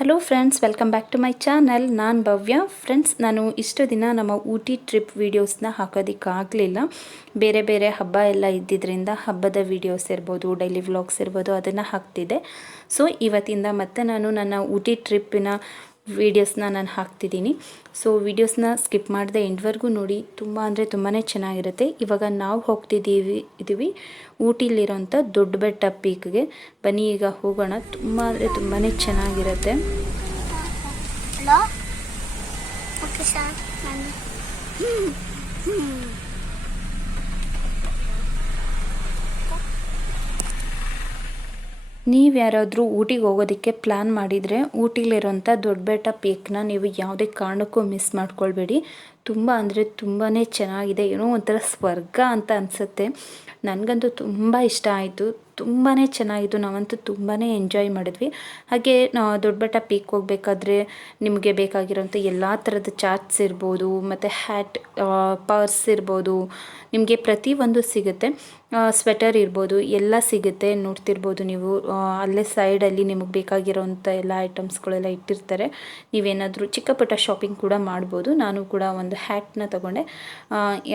Hello friends, welcome back to my channel. ನಾನು Bhavya. Friends, ನಾನು ಇಷ್ಟು ದಿನ ನಮ್ಮ ಊಟಿ ಟ್ರಿಪ್ ವೀಡಿಯೋಸ್ನ ಹಾಕೋದಕ್ಕಾಗಲಿಲ್ಲ. ಬೇರೆ ಬೇರೆ ಹಬ್ಬ ಎಲ್ಲ ಇದ್ದಿದ್ದರಿಂದ ಹಬ್ಬದ ವೀಡಿಯೋಸ್ ಇರ್ಬೋದು, ಡೈಲಿ ವ್ಲಾಗ್ಸ್ ಇರ್ಬೋದು, ಅದನ್ನು ಹಾಕ್ತಿದ್ದೆ. ಸೊ ಇವತ್ತಿಂದ ಮತ್ತೆ ನಾನು ನನ್ನ ಊಟಿ ಟ್ರಿಪ್ಪಿನ ವೀಡಿಯೋಸ್ನ ನಾನು ಹಾಕ್ತಿದ್ದೀನಿ. ಸೊ ವೀಡಿಯೋಸ್ನ ಸ್ಕಿಪ್ ಮಾಡದೆ ಎಂಡ್ವರೆಗೂ ನೋಡಿ. ತುಂಬ ಅಂದರೆ ತುಂಬಾ ಚೆನ್ನಾಗಿರುತ್ತೆ. ಇವಾಗ ನಾವು ಹೋಗ್ತಿದ್ದೀವಿ ಊಟಿಲಿರೋಂಥ ದೊಡ್ಡ ಬೆಟ್ಟ ಪೀಕ್ಗೆ. ಬನ್ನಿ ಈಗ ಹೋಗೋಣ. ತುಂಬ ಅಂದರೆ ತುಂಬಾ ಚೆನ್ನಾಗಿರುತ್ತೆ. ನೀವು ಯಾರಾದರೂ ಊಟಿಗೆ ಹೋಗೋದಕ್ಕೆ ಪ್ಲ್ಯಾನ್ ಮಾಡಿದರೆ ಊಟಿಲಿರೋಂಥ ದೊಡ್ಡ ಬೆಟ್ಟ ಪೀಕ್ನ ನೀವು ಯಾವುದೇ ಕಾರಣಕ್ಕೂ ಮಿಸ್ ಮಾಡ್ಕೊಳ್ಬೇಡಿ. ತುಂಬ ಅಂದರೆ ತುಂಬಾ ಚೆನ್ನಾಗಿದೆ. ಏನೋ ಒಂಥರ ಸ್ವರ್ಗ ಅಂತ ಅನಿಸುತ್ತೆ. ನನಗಂತೂ ತುಂಬ ಇಷ್ಟ ಆಯಿತು. ತುಂಬಾ ಚೆನ್ನಾಗಿತ್ತು. ನಾವಂತೂ ತುಂಬಾ ಎಂಜಾಯ್ ಮಾಡಿದ್ವಿ. ಹಾಗೆ ದೊಡ್ಡ ಬೆಟ್ಟ ಪೀಕ್ ಹೋಗಬೇಕಾದ್ರೆ ನಿಮಗೆ ಬೇಕಾಗಿರೋಂಥ ಎಲ್ಲ ಥರದ ಚಾಟ್ಸ್ ಇರ್ಬೋದು, ಮತ್ತು ಹ್ಯಾಟ್, ಪರ್ಸ್ ಇರ್ಬೋದು, ನಿಮಗೆ ಪ್ರತಿಯೊಂದು ಸಿಗುತ್ತೆ. ಸ್ವೆಟರ್ ಇರ್ಬೋದು, ಎಲ್ಲ ಸಿಗುತ್ತೆ. ನೋಡ್ತಿರ್ಬೋದು ನೀವು, ಅಲ್ಲೇ ಸೈಡಲ್ಲಿ ನಿಮಗೆ ಬೇಕಾಗಿರೋಂಥ ಎಲ್ಲ ಐಟಮ್ಸ್ಗಳೆಲ್ಲ ಇಟ್ಟಿರ್ತಾರೆ. ನೀವೇನಾದರೂ ಚಿಕ್ಕ ಪುಟ್ಟ ಶಾಪಿಂಗ್ ಕೂಡ ಮಾಡ್ಬೋದು. ನಾನು ಕೂಡ ಒಂದು ಹ್ಯಾಟ್ನ ತೊಗೊಂಡೆ.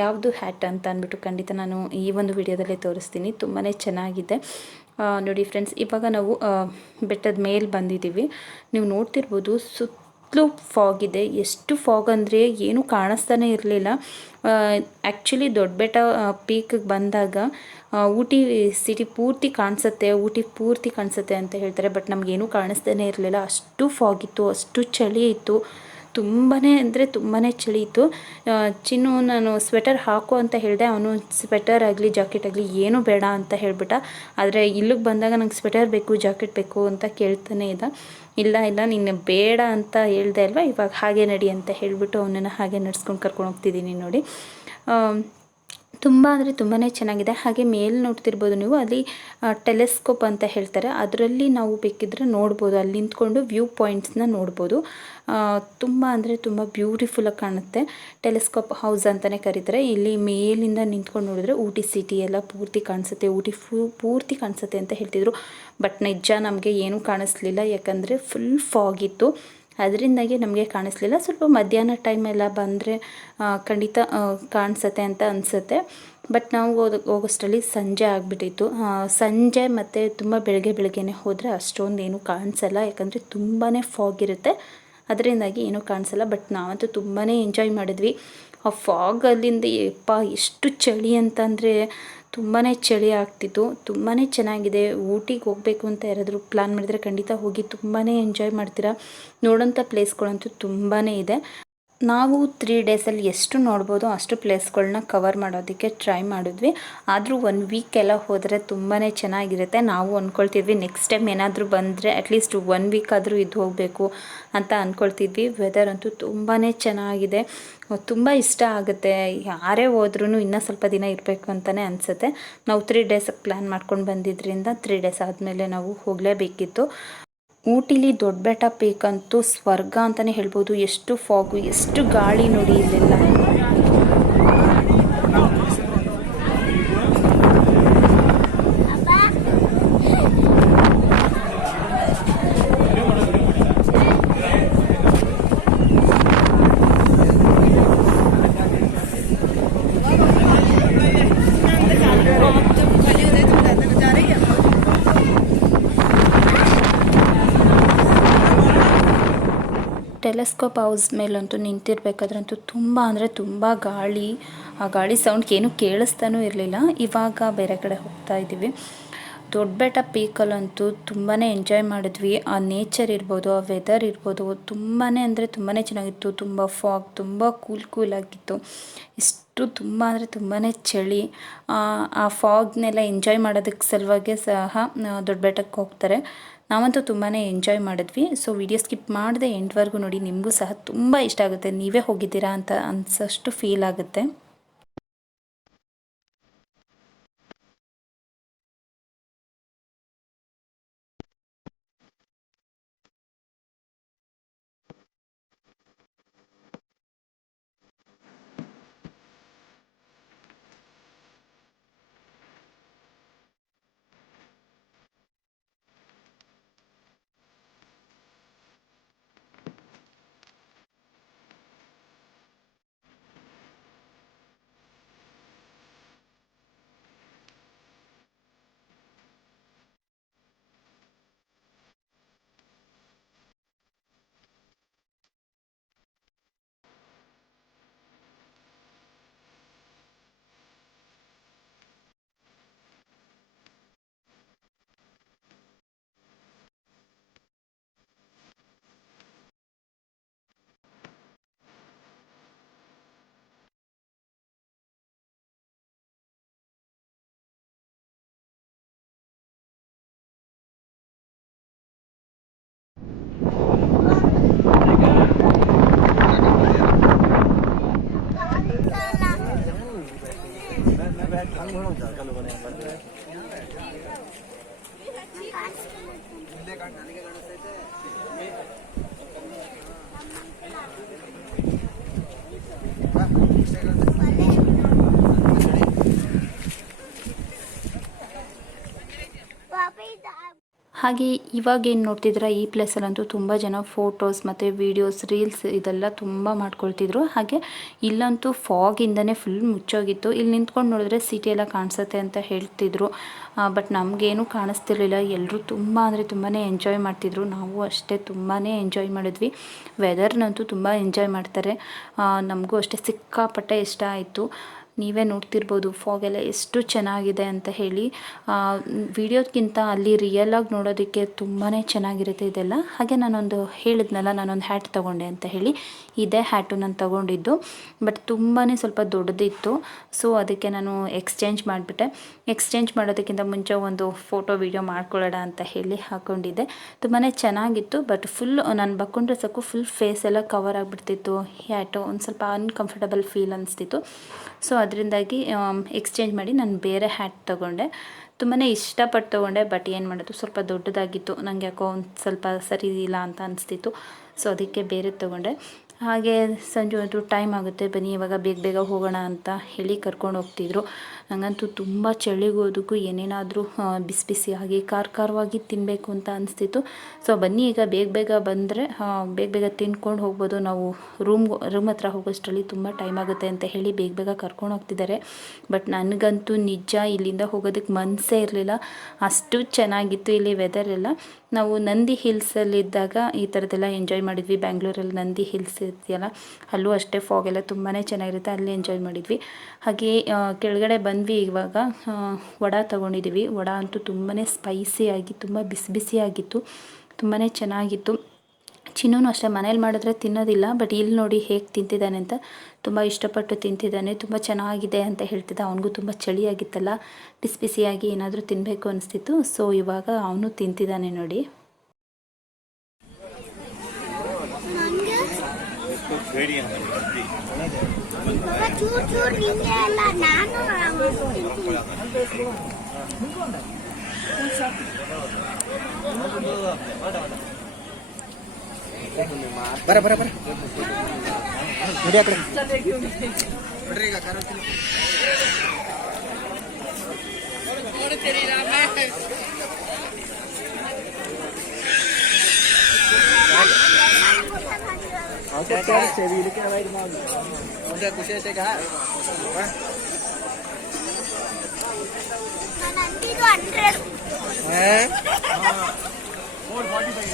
ಯಾವುದು ಹ್ಯಾಟ್ ಅಂತ ಅಂದ್ಬಿಟ್ಟು ಖಂಡಿತ ನಾನು ಈ ಒಂದು ವಿಡಿಯೋದಲ್ಲೇ ತೋರಿಸ್ತೀನಿ. ತುಂಬಾ ಚೆನ್ನಾಗಿದೆ. ನೋಡಿ ಫ್ರೆಂಡ್ಸ್, ಇವಾಗ ನಾವು ಬೆಟ್ಟದ ಮೇಲೆ ಬಂದಿದ್ದೀವಿ. ನೀವು ನೋಡ್ತಿರ್ಬೋದು ಸುತ್ತಲೂ ಫಾಗ್ ಇದೆ. ಎಷ್ಟು ಫಾಗ್ ಅಂದರೆ ಏನೂ ಕಾಣಿಸ್ತಾನೆ ಇರಲಿಲ್ಲ. ಆ್ಯಕ್ಚುಲಿ ದೊಡ್ಡ ಬೆಟ್ಟ ಪೀಕಿಗೆ ಬಂದಾಗ ಊಟಿ ಸಿಟಿ ಪೂರ್ತಿ ಕಾಣಿಸುತ್ತೆ, ಊಟಿ ಪೂರ್ತಿ ಕಾಣಿಸುತ್ತೆ ಅಂತ ಹೇಳ್ತಾರೆ. ಬಟ್ ನಮಗೇನೂ ಕಾಣಿಸ್ತಾನೆ ಇರಲಿಲ್ಲ. ಅಷ್ಟು ಫಾಗ್ ಇತ್ತು, ಅಷ್ಟು ಚಳಿ ಇತ್ತು. ತುಂಬಾ ಅಂದರೆ ತುಂಬಾ ಚಳಿ ಇತ್ತು. ಚಿನ್ನು, ನಾನು ಸ್ವೆಟರ್ ಹಾಕು ಅಂತ ಹೇಳಿದೆ. ಅವನು ಸ್ವೆಟರ್ ಆಗಲಿ ಜಾಕೆಟ್ ಆಗಲಿ ಏನೂ ಬೇಡ ಅಂತ ಹೇಳಿಬಿಟ್ಟ. ಆದರೆ ಇಲ್ಲಿಗೆ ಬಂದಾಗ ನಂಗೆ ಸ್ವೆಟರ್ ಬೇಕು, ಜಾಕೆಟ್ ಬೇಕು ಅಂತ ಕೇಳ್ತಾನೆ ಇದ್ದ. ಇಲ್ಲ ನೀನು ಬೇಡ ಅಂತ ಹೇಳ್ದೆ ಅಲ್ವಾ, ಇವಾಗ ಹಾಗೆ ನಡಿ ಅಂತ ಹೇಳಿಬಿಟ್ಟು ಅವನನ್ನು ಹಾಗೆ ನಡ್ಸ್ಕೊಂಡು ಕರ್ಕೊಂಡು ಹೋಗ್ತಿದ್ದೀನಿ ನೋಡಿ. ತುಂಬ ಅಂದರೆ ತುಂಬಾ ಚೆನ್ನಾಗಿದೆ. ಹಾಗೆ ಮೇಲೆ ನೋಡ್ತಿರ್ಬೋದು ನೀವು, ಅಲ್ಲಿ ಟೆಲೆಸ್ಕೋಪ್ ಅಂತ ಹೇಳ್ತಾರೆ. ಅದರಲ್ಲಿ ನಾವು ಬೇಕಿದ್ರೆ ನೋಡ್ಬೋದು. ಅಲ್ಲಿ ನಿಂತ್ಕೊಂಡು ವ್ಯೂ ಪಾಯಿಂಟ್ಸ್ನ ನೋಡ್ಬೋದು. ತುಂಬ ಅಂದರೆ ತುಂಬ ಬ್ಯೂಟಿಫುಲ್ಲಾಗಿ ಕಾಣುತ್ತೆ. ಟೆಲೆಸ್ಕೋಪ್ ಹೌಸ್ ಅಂತಲೇ ಕರೀತಾರೆ. ಇಲ್ಲಿ ಮೇಲಿಂದ ನಿಂತ್ಕೊಂಡು ನೋಡಿದ್ರೆ ಊಟಿ ಸಿಟಿ ಎಲ್ಲ ಪೂರ್ತಿ ಕಾಣಿಸುತ್ತೆ, ಊಟಿ ಪೂರ್ತಿ ಕಾಣಿಸುತ್ತೆ ಅಂತ ಹೇಳ್ತಿದ್ರು. ಬಟ್ ನಿಜ ನಮಗೆ ಏನೂ ಕಾಣಿಸ್ಲಿಲ್ಲ, ಯಾಕಂದರೆ ಫುಲ್ ಫಾಗ್ ಇತ್ತು. ಅದರಿಂದಾಗಿ ನಮಗೆ ಕಾಣಿಸ್ಲಿಲ್ಲ. ಸ್ವಲ್ಪ ಮಧ್ಯಾಹ್ನ ಟೈಮೆಲ್ಲ ಬಂದರೆ ಖಂಡಿತ ಕಾಣಿಸುತ್ತೆ ಅಂತ ಅನಿಸುತ್ತೆ. ಬಟ್ ನಾವು ಹೋಗೋಷ್ಟರಲ್ಲಿ ಸಂಜೆ ಆಗಿಬಿಟ್ಟಿತ್ತು. ಸಂಜೆ ಮತ್ತು ತುಂಬ ಬೆಳಗ್ಗೆನೇ ಹೋದರೆ ಅಷ್ಟೊಂದು ಏನೂ ಕಾಣಿಸಲ್ಲ, ಯಾಕಂದರೆ ತುಂಬಾ ಫಾಗ್ ಇರುತ್ತೆ. ಅದರಿಂದಾಗಿ ಏನೂ ಕಾಣಿಸಲ್ಲ. ಬಟ್ ನಾವಂತೂ ತುಂಬಾ ಎಂಜಾಯ್ ಮಾಡಿದ್ವಿ. ಆ ಫಾಗಲ್ಲಿಂದ ಎಷ್ಟು ಚಳಿ ಅಂತಂದರೆ ತುಂಬಾ ಚಳಿ ಆಗ್ತಿತ್ತು. ತುಂಬಾ ಚೆನ್ನಾಗಿದೆ. ಊಟಿಗೆ ಹೋಗಬೇಕು ಅಂತ ಯಾರಾದರೂ ಪ್ಲ್ಯಾನ್ ಮಾಡಿದರೆ ಖಂಡಿತ ಹೋಗಿ ತುಂಬಾ ಎಂಜಾಯ್ ಮಾಡ್ತೀರಾ. ನೋಡೋಂಥ ಪ್ಲೇಸ್ಗಳಂತೂ ತುಂಬಾ ಇದೆ. ನಾವು 3 ಡೇಸಲ್ಲಿ ಎಷ್ಟು ನೋಡ್ಬೋದು ಅಷ್ಟು ಪ್ಲೇಸ್ಗಳನ್ನ ಕವರ್ ಮಾಡೋದಕ್ಕೆ ಟ್ರೈ ಮಾಡಿದ್ವಿ. ಆದರೂ 1 ವೀಕ್ ಎಲ್ಲ ಹೋದರೆ ತುಂಬಾ ಚೆನ್ನಾಗಿರುತ್ತೆ. ನಾವು ಅಂದ್ಕೊಳ್ತಿದ್ವಿ ನೆಕ್ಸ್ಟ್ ಟೈಮ್ ಏನಾದರೂ ಬಂದರೆ ಅಟ್ಲೀಸ್ಟ್ 1 ವೀಕ್ ಆದರೂ ಇದ್ದು ಹೋಗಬೇಕು ಅಂತ ಅಂದ್ಕೊಳ್ತಿದ್ವಿ. ವೆದರ್ ಅಂತೂ ತುಂಬಾ ಚೆನ್ನಾಗಿದೆ. ತುಂಬ ಇಷ್ಟ ಆಗುತ್ತೆ. ಯಾರೇ ಹೋದ್ರೂ ಇನ್ನೂ ಸ್ವಲ್ಪ ದಿನ ಇರಬೇಕು ಅಂತಲೇ ಅನಿಸುತ್ತೆ. ನಾವು 3 ಡೇಸಿಗೆ ಪ್ಲ್ಯಾನ್ ಮಾಡ್ಕೊಂಡು ಬಂದಿದ್ದರಿಂದ 3 ಡೇಸ್ ಆದಮೇಲೆ ನಾವು ಹೋಗಲೇಬೇಕಿತ್ತು. ಊಟಿಲಿ ದೊಡ್ಡ ಬೆಟ್ಟ ಪೀಕ್ ಅಂತೂ ಸ್ವರ್ಗ ಅಂತಲೇ ಹೇಳ್ಬೋದು. ಎಷ್ಟು ಫಾಗು, ಎಷ್ಟು ಗಾಳಿ ನೋಡಿ ಇಲ್ಲೆಲ್ಲ. ಟೆಲೆಸ್ಕೋಪ್ ಹೌಸ್ ಮೇಲಂತೂ ನಿಂತಿರ್ಬೇಕಾದ್ರಂತೂ ತುಂಬ ಅಂದರೆ ತುಂಬ ಗಾಳಿ. ಆ ಗಾಳಿ ಸೌಂಡ್ಗೆ ಏನೂ ಕೇಳಿಸ್ತಾನೂ ಇರಲಿಲ್ಲ. ಇವಾಗ ಬೇರೆ ಕಡೆ ಹೋಗ್ತಾ ಇದ್ದೀವಿ. ದೊಡ್ಡ ಬೆಟ್ಟ ಪೀಕಲ್ಲಂತೂ ತುಂಬಾ ಎಂಜಾಯ್ ಮಾಡಿದ್ವಿ. ಆ ನೇಚರ್ ಇರ್ಬೋದು, ಆ ವೆದರ್ ಇರ್ಬೋದು, ತುಂಬಾ ಅಂದರೆ ತುಂಬಾ ಚೆನ್ನಾಗಿತ್ತು. ತುಂಬ ಫಾಗ್, ತುಂಬ ಕೂಲಾಗಿತ್ತು. ತುಂಬ ಅಂದರೆ ತುಂಬಾ ಚಳಿ. ಆ ಫಾಗ್ನೆಲ್ಲ ಎಂಜಾಯ್ ಮಾಡೋದಕ್ಕೆ ಸಲುವಾಗಿ ಸಹ ದೊಡ್ಡ ಬೆಟ್ಟಕ್ಕೆ ಹೋಗ್ತಾರೆ. ನಾವಂತೂ ತುಂಬಾ ಎಂಜಾಯ್ ಮಾಡಿದ್ವಿ. ಸೊ ವಿಡಿಯೋ ಸ್ಕಿಪ್ ಮಾಡದೆ ಎಂಡ್ವರೆಗೂ ನೋಡಿ. ನಿಮಗೂ ಸಹ ತುಂಬ ಇಷ್ಟ ಆಗುತ್ತೆ. ನೀವೇ ಹೋಗಿದ್ದೀರಾ ಅಂತ ಅನಿಸೋಷ್ಟು ಫೀಲ್ ಆಗುತ್ತೆ. ಹಾಗೆ ಇವಾಗ ಏನು ನೋಡ್ತಿದ್ರೆ ಈ ಪ್ಲೇಸಲ್ಲಂತೂ ತುಂಬ ಜನ ಫೋಟೋಸ್ ಮತ್ತು ವೀಡಿಯೋಸ್ ರೀಲ್ಸ್ ಇದೆಲ್ಲ ತುಂಬ ಮಾಡ್ಕೊಳ್ತಿದ್ರು. ಹಾಗೆ ಇಲ್ಲಂತೂ ಫಾಗಿಂದನೇ ಫುಲ್ ಮುಚ್ಚೋಗಿತ್ತು. ಇಲ್ಲಿ ನಿಂತ್ಕೊಂಡು ನೋಡಿದ್ರೆ ಸಿಟಿ ಎಲ್ಲ ಕಾಣಿಸುತ್ತೆ ಅಂತ ಹೇಳ್ತಿದ್ರು. ಬಟ್ ನಮಗೇನು ಕಾಣಿಸ್ತಿರ್ಲಿಲ್ಲ. ಎಲ್ಲರೂ ತುಂಬ ಅಂದರೆ ತುಂಬಾ ಎಂಜಾಯ್ ಮಾಡ್ತಿದ್ರು. ನಾವು ಅಷ್ಟೇ ತುಂಬಾ ಎಂಜಾಯ್ ಮಾಡಿದ್ವಿ. ವೆದರ್ನಂತೂ ತುಂಬ ಎಂಜಾಯ್ ಮಾಡ್ತಾರೆ. ನಮಗೂ ಅಷ್ಟೇ ಸಿಕ್ಕಾಪಟ್ಟೆ ಇಷ್ಟ ಆಯಿತು. ನೀವೇ ನೋಡ್ತಿರ್ಬೋದು ಫಾಗೆಲ್ಲ ಎಷ್ಟು ಚೆನ್ನಾಗಿದೆ ಅಂತ ಹೇಳಿ. ವಿಡಿಯೋಕ್ಕಿಂತ ಅಲ್ಲಿ ರಿಯಲಾಗಿ ನೋಡೋದಕ್ಕೆ ತುಂಬಾ ಚೆನ್ನಾಗಿರುತ್ತೆ ಇದೆಲ್ಲ. ಹಾಗೆ ನಾನೊಂದು ಹೇಳಿದ್ನಲ್ಲ, ನಾನೊಂದು ಹ್ಯಾಟ್ ತೊಗೊಂಡೆ ಅಂತ ಹೇಳಿ, ಇದೇ ಹ್ಯಾಟು ನಾನು ತೊಗೊಂಡಿದ್ದು. ಬಟ್ ತುಂಬಾ ಸ್ವಲ್ಪ ದೊಡ್ಡದಿತ್ತು. ಸೊ ಅದಕ್ಕೆ ನಾನು ಎಕ್ಸ್ಚೇಂಜ್ ಮಾಡಿಬಿಟ್ಟೆ. ಎಕ್ಸ್ಚೇಂಜ್ ಮಾಡೋದಕ್ಕಿಂತ ಮುಂಚೆ ಒಂದು ಫೋಟೋ ವೀಡಿಯೋ ಮಾಡ್ಕೊಳ್ಳೋಣ ಅಂತ ಹೇಳಿ ಹಾಕ್ಕೊಂಡಿದ್ದೆ. ತುಂಬಾ ಚೆನ್ನಾಗಿತ್ತು. ಬಟ್ ಫುಲ್ ನಾನು ಬಕ್ಕೊಂಡ್ರೆ ಸಾಕು ಫುಲ್ ಫೇಸ್ ಎಲ್ಲ ಕವರ್ ಆಗಿಬಿಡ್ತಿತ್ತು. ಹ್ಯಾಟು ಒಂದು ಸ್ವಲ್ಪ ಅನ್ಕಂಫರ್ಟಬಲ್ ಫೀಲ್ ಅನಿಸ್ತಿತ್ತು. ಸೊ ಅದರಿಂದಾಗಿ ಎಕ್ಸ್ಚೇಂಜ್ ಮಾಡಿ ನಾನು ಬೇರೆ ಹ್ಯಾಟ್ ತೊಗೊಂಡೆ. ತುಂಬಾ ಇಷ್ಟಪಟ್ಟು ತೊಗೊಂಡೆ. ಬಟ್ ಏನು ಮಾಡೋದು, ಸ್ವಲ್ಪ ದೊಡ್ಡದಾಗಿತ್ತು. ನನಗೆ ಯಾಕೋ ಒಂದು ಸ್ವಲ್ಪ ಸರಿ ಇಲ್ಲ ಅಂತ ಅನಿಸ್ತಿತ್ತು. ಸೊ ಅದಕ್ಕೆ ಬೇರೆ ತೊಗೊಂಡೆ. ಹಾಗೆ ಸಂಜೆ ಹೊತ್ತು ಟೈಮ್ ಆಗುತ್ತೆ, ಬನ್ನಿ ಇವಾಗ ಬೇಗ ಬೇಗ ಹೋಗೋಣ ಅಂತ ಹೇಳಿ ಕರ್ಕೊಂಡು ಹೋಗ್ತಿದ್ರು. ನನಗಂತೂ ತುಂಬ ಚಳಿಗೋದಕ್ಕೂ ಏನೇನಾದರೂ ಬಿಸಿ ಬಿಸಿಯಾಗಿ ಖಾರವಾಗಿ ತಿನ್ನಬೇಕು ಅಂತ ಅನಿಸ್ತಿತ್ತು. ಸೊ ಬನ್ನಿ ಈಗ ಬೇಗ ಬೇಗ ಬಂದರೆ ಬೇಗ ಬೇಗ ತಿನ್ಕೊಂಡು ಹೋಗ್ಬೋದು. ನಾವು ರೂಮ್ ಹತ್ರ ಹೋಗೋಷ್ಟರಲ್ಲಿ ತುಂಬ ಟೈಮ್ ಆಗುತ್ತೆ ಅಂತ ಹೇಳಿ ಬೇಗ ಬೇಗ ಕರ್ಕೊಂಡು ಹೋಗ್ತಿದ್ದಾರೆ. ಬಟ್ ನನಗಂತೂ ನಿಜ ಇಲ್ಲಿಂದ ಹೋಗೋದಕ್ಕೆ ಮನಸ್ಸೇ ಇರಲಿಲ್ಲ. ಅಷ್ಟು ಚೆನ್ನಾಗಿತ್ತು ಇಲ್ಲಿ ವೆದರ್ ಎಲ್ಲ. ನಾವು ನಂದಿ ಹಿಲ್ಸಲ್ಲಿದ್ದಾಗ ಈ ಥರದ್ದೆಲ್ಲ ಎಂಜಾಯ್ ಮಾಡಿದ್ವಿ. ಬ್ಯಾಂಗ್ಳೂರಲ್ಲಿ ನಂದಿ ಹಿಲ್ಸ್ ಇದೆಯಲ್ಲ, ಅಲ್ಲೂ ಅಷ್ಟೇ ಫಾಗ್ ಎಲ್ಲ ತುಂಬಾ ಚೆನ್ನಾಗಿರುತ್ತೆ. ಅಲ್ಲಿ ಎಂಜಾಯ್ ಮಾಡಿದ್ವಿ. ಹಾಗೆ ಕೆಳಗಡೆ ಬಂದ್ವಿ. ಇವಾಗ ವಡ ತೊಗೊಂಡಿದ್ದೀವಿ. ವಡ ಅಂತೂ ತುಂಬಾ ಸ್ಪೈಸಿಯಾಗಿ ತುಂಬ ಬಿಸಿ ಬಿಸಿಯಾಗಿತ್ತು. ತುಂಬಾ ಚೆನ್ನಾಗಿತ್ತು. ಚಿನ್ನೂ ಅಷ್ಟೇ ಮನೇಲಿ ಮಾಡಿದ್ರೆ ತಿನ್ನೋದಿಲ್ಲ. ಬಟ್ ಇಲ್ಲಿ ನೋಡಿ ಹೇಗೆ ತಿಂತಿದ್ದಾನೆ ಅಂತ, ತುಂಬ ಇಷ್ಟಪಟ್ಟು ತಿಂತಿದ್ದಾನೆ. ತುಂಬ ಚೆನ್ನಾಗಿದೆ ಅಂತ ಹೇಳ್ತಿದ್ದ. ಅವನಿಗೂ ತುಂಬ ಚಳಿಯಾಗಿತ್ತಲ್ಲ, ಬಿಸಿ ಬಿಸಿಯಾಗಿ ಏನಾದರೂ ತಿನ್ನಬೇಕು ಅನಿಸ್ತಿತ್ತು. ಸೊ ಇವಾಗ ಅವನು ತಿಂತಿದ್ದಾನೆ ನೋಡಿ. ಬರ ಬರ ಬರ ನೋಡಿ ಆ ಕಡೆ ಬಿಡ್ರಿ ಈಗ ಕಾರು ಖುಷಿ ಆಯ್ತಾಗ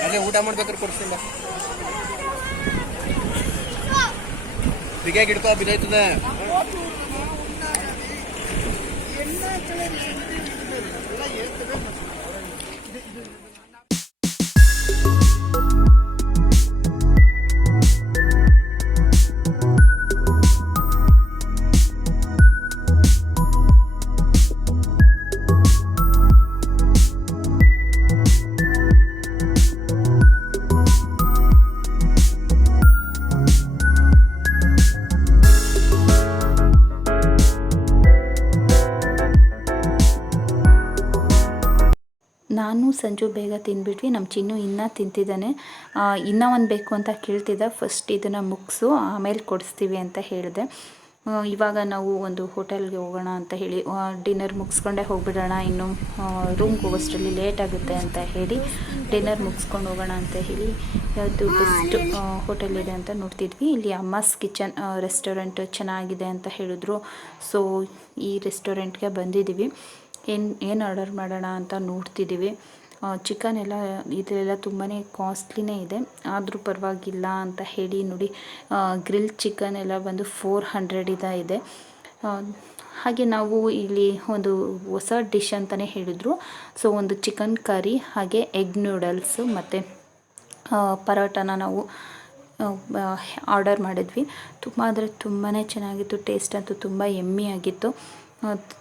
ಅಲ್ಲೇ ಊಟ ಮಾಡ್ಬೇಕಾದ್ರೆ ಕೊಡ್ಸಿಲ್ಲ. ಬಿಗಿಯಾಗಿ ಹಿಡ್ಕೋ, ಬಿದ್ದಾಯ್ತದೆ. ನಾನು ಸಂಜು ಬೇಗ ತಿಂದ್ಬಿಟ್ವಿ. ನಮ್ಮ ಚಿನ್ನು ಇನ್ನೂ ತಿಂತಿದ್ದಾನೆ. ಇನ್ನೂ ಒಂದು ಬೇಕು ಅಂತ ಕೇಳ್ತಿದ್ದ. ಫಸ್ಟ್ ಇದನ್ನು ಮುಗಿಸು, ಆಮೇಲೆ ಕೊಡಿಸ್ತೀವಿ ಅಂತ ಹೇಳಿದೆ. ಇವಾಗ ನಾವು ಒಂದು ಹೋಟೆಲ್ಗೆ ಹೋಗೋಣ ಅಂತ ಹೇಳಿ ಡಿನ್ನರ್ ಮುಗಿಸ್ಕೊಂಡೇ ಹೋಗ್ಬಿಡೋಣ. ಇನ್ನು ರೂಮ್ಗೆ ಹೋಗೋಷ್ಟರಲ್ಲಿ ಲೇಟ್ ಆಗುತ್ತೆ ಅಂತ ಹೇಳಿ ಡಿನ್ನರ್ ಮುಗಿಸ್ಕೊಂಡು ಹೋಗೋಣ ಅಂತ ಹೇಳಿ ಯಾವುದು ಬೆಸ್ಟ್ ಹೋಟೆಲ್ ಇದೆ ಅಂತ ನೋಡ್ತಿದ್ವಿ. ಇಲ್ಲಿ ಅಮ್ಮಾಸ್ ಕಿಚನ್ ರೆಸ್ಟೋರೆಂಟ್ ಚೆನ್ನಾಗಿದೆ ಅಂತ ಹೇಳಿದ್ರು. ಸೊ ಈ ರೆಸ್ಟೋರೆಂಟ್ಗೆ ಬಂದಿದ್ದೀವಿ. ಏನು ಆರ್ಡರ್ ಮಾಡೋಣ ಅಂತ ನೋಡ್ತಿದ್ದೀವಿ. ಚಿಕನ್ ಎಲ್ಲ ಇದೆಲ್ಲ ತುಂಬಾ ಕಾಸ್ಟ್ಲಿನೇ ಇದೆ, ಆದರೂ ಪರವಾಗಿಲ್ಲ ಅಂತ ಹೇಳಿ ನೋಡಿ ಗ್ರಿಲ್ ಚಿಕನ್ ಎಲ್ಲ ಬಂದು 400 ಇದೆ. ಹಾಗೆ ನಾವು ಇಲ್ಲಿ ಒಂದು ಹೊಸ ಡಿಶ್ ಅಂತಲೇ ಹೇಳಿದರು. ಸೊ ಒಂದು ಚಿಕನ್ ಕರಿ, ಹಾಗೆ ಎಗ್ ನೂಡಲ್ಸು ಮತ್ತು ಪರೋಟನ ನಾವು ಆರ್ಡರ್ ಮಾಡಿದ್ವಿ. ತುಂಬ ಅಂದರೆ ತುಂಬಾ ಚೆನ್ನಾಗಿತ್ತು. ಟೇಸ್ಟ್ ಅಂತೂ ತುಂಬ ಯಮ್ಮಿ ಆಗಿತ್ತು.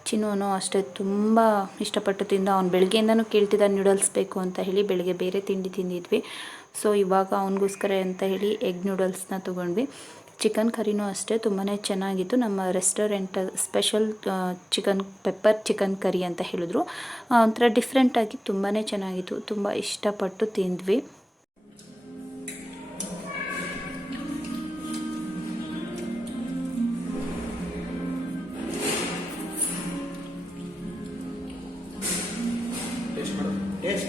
ಚಿನ್ನೂ ಅಷ್ಟೇ ತುಂಬ ಇಷ್ಟಪಟ್ಟು ತಿಂದ. ಅವ್ನು ಬೆಳಗ್ಗೆಯಿಂದನೂ ಕೇಳ್ತಿದ್ದ ನೂಡಲ್ಸ್ ಬೇಕು ಅಂತ ಹೇಳಿ. ಬೆಳಗ್ಗೆ ಬೇರೆ ತಿಂಡಿ ತಿಂದಿದ್ವಿ. ಸೊ ಇವಾಗ ಅವನಿಗೋಸ್ಕರ ಅಂತ ಹೇಳಿ ಎಗ್ ನೂಡಲ್ಸ್ನ ತೊಗೊಂಡ್ವಿ. ಚಿಕನ್ ಕರಿನೂ ಅಷ್ಟೇ ತುಂಬಾ ಚೆನ್ನಾಗಿತ್ತು. ನಮ್ಮ restaurant special chicken pepper chicken curry ಅಂತ ಹೇಳಿದ್ರು. ಒಂಥರ ಡಿಫ್ರೆಂಟಾಗಿ ತುಂಬಾ ಚೆನ್ನಾಗಿತ್ತು. ತುಂಬ ಇಷ್ಟಪಟ್ಟು ತಿಂದ್ವಿ. ಟೇಸ್ಟ್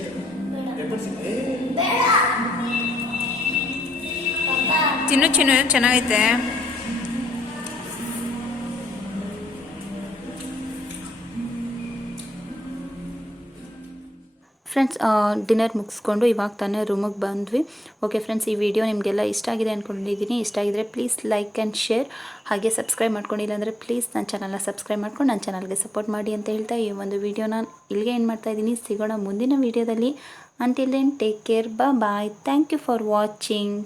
ತಿನ್ನು ಚಿನ್ನು ಚೆನ್ನಾಗೈತೆ. ಫ್ರೆಂಡ್ಸ್ ಡಿನ್ನರ್ ಮುಗಿಸ್ಕೊಂಡು ಇವಾಗ ತಾನೇ ರೂಮಿಗೆ ಬಂದ್ವಿ. ಓಕೆ ಫ್ರೆಂಡ್ಸ್, ಈ ವಿಡಿಯೋ ನಿಮಗೆಲ್ಲ ಇಷ್ಟ ಆಗಿದೆ ಅಂದ್ಕೊಂಡಿದ್ದೀನಿ. ಇಷ್ಟ ಆಗಿದ್ರೆ ಪ್ಲೀಸ್ ಲೈಕ್ ಆ್ಯಂಡ್ ಶೇರ್, ಹಾಗೆ ಸಬ್ಸ್ಕ್ರೈಬ್ ಮಾಡ್ಕೊಂಡಿಲ್ಲ ಅಂದರೆ ಪ್ಲೀಸ್ ನನ್ನ ಚಾನಲ್ನ ಸಬ್ಸ್ಕ್ರೈಬ್ ಮಾಡ್ಕೊಂಡು ನನ್ನ ಚಾನಲ್ಗೆ ಸಪೋರ್ಟ್ ಮಾಡಿ ಅಂತ ಹೇಳ್ತಾ ಈ ಒಂದು ವಿಡಿಯೋನ ಇಲ್ಲಿಗೆ ಏನು ಮಾಡ್ತಾಯಿದ್ದೀನಿ. ಸಿಗೋಣ ಮುಂದಿನ ವಿಡಿಯೋದಲ್ಲಿ. Until then take care, bye. Thank you for watching.